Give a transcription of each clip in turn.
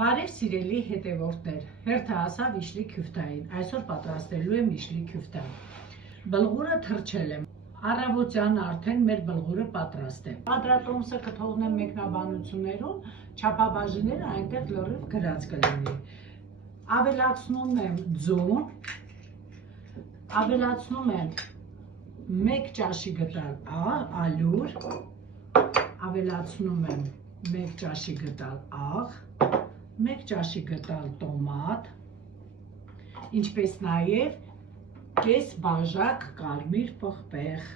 Բարև սիրելի հետևորդներ, հերթը հասավ իշխլի քյուֆտային, այսօր պատրաստելու եմ իշխլի քյուֆտա։ Բլղուրը թրջել եմ, առավոտյան արդեն մեր բլղուրը պատրաստ է։ Պատրատոմսը կթողնեմ մեկնաբանություններում, չափաբաժինները այնտեղ լրիվ գրած կլինի։ Ավելացնում եմ ձուն, ավելացնում եմ 1 ճաշի գտալ ալյուր, ավելացնում եմ 1 ճաշի գտալ աղ, 1 ճաշի գտալ տոմատ, ինչպես նաև կես բաժակ կարմիր պղպեղ։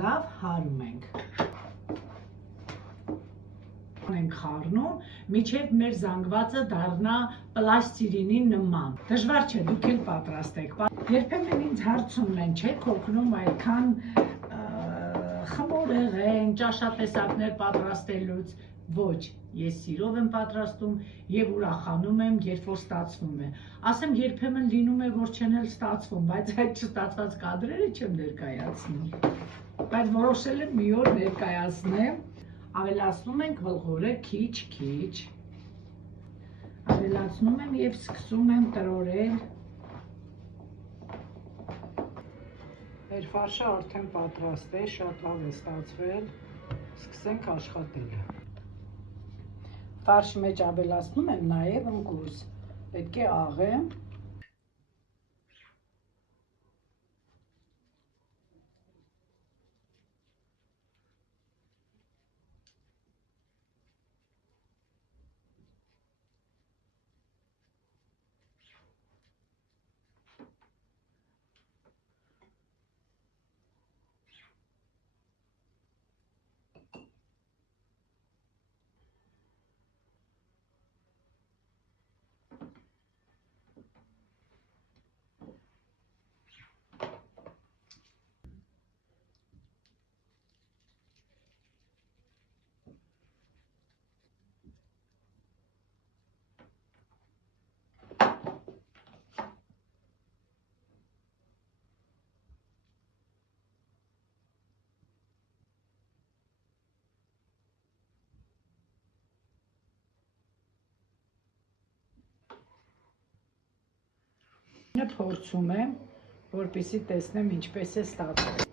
Լավ հարում ենք։ Ենք խառնում, մինչև մեր զանգվածը դառնա պլաստիլինի նման։ Դժվար չէ, դուք էլ պատրաստեք։ Երբեմն ինձ հարցում են, չեք օգնում այդքան խմորեղեն, ճաշատեսակներ պատրաստելուց։ Ոչ, ես սիրով եմ պատրաստում եւ ուրախանում եմ, երբ որ ստացվում է։ Ասեմ, երբեմն լինում է, որ չեն էլ ստացվում, բայց այդ չստացված կադրերը չեմ ներկայացնում։ Բայց որոշել եմ մի օր ներկայացնեմ։ Ավելացնում ենք բլղուրը քիչ-քիչ, ավելացնում եմ և սկսում եմ տրորել։ Մեր ֆարշը արդեն պատրաստ է, շատ լավ է ստացվել, սկսենք աշխատել։ Ֆարշի մեջ ավելացնում եմ նաև ընկուզ, պետք է աղեմ։ Փորձում եմ, որպեսզի տեսնեմ ինչպես է ստացվել։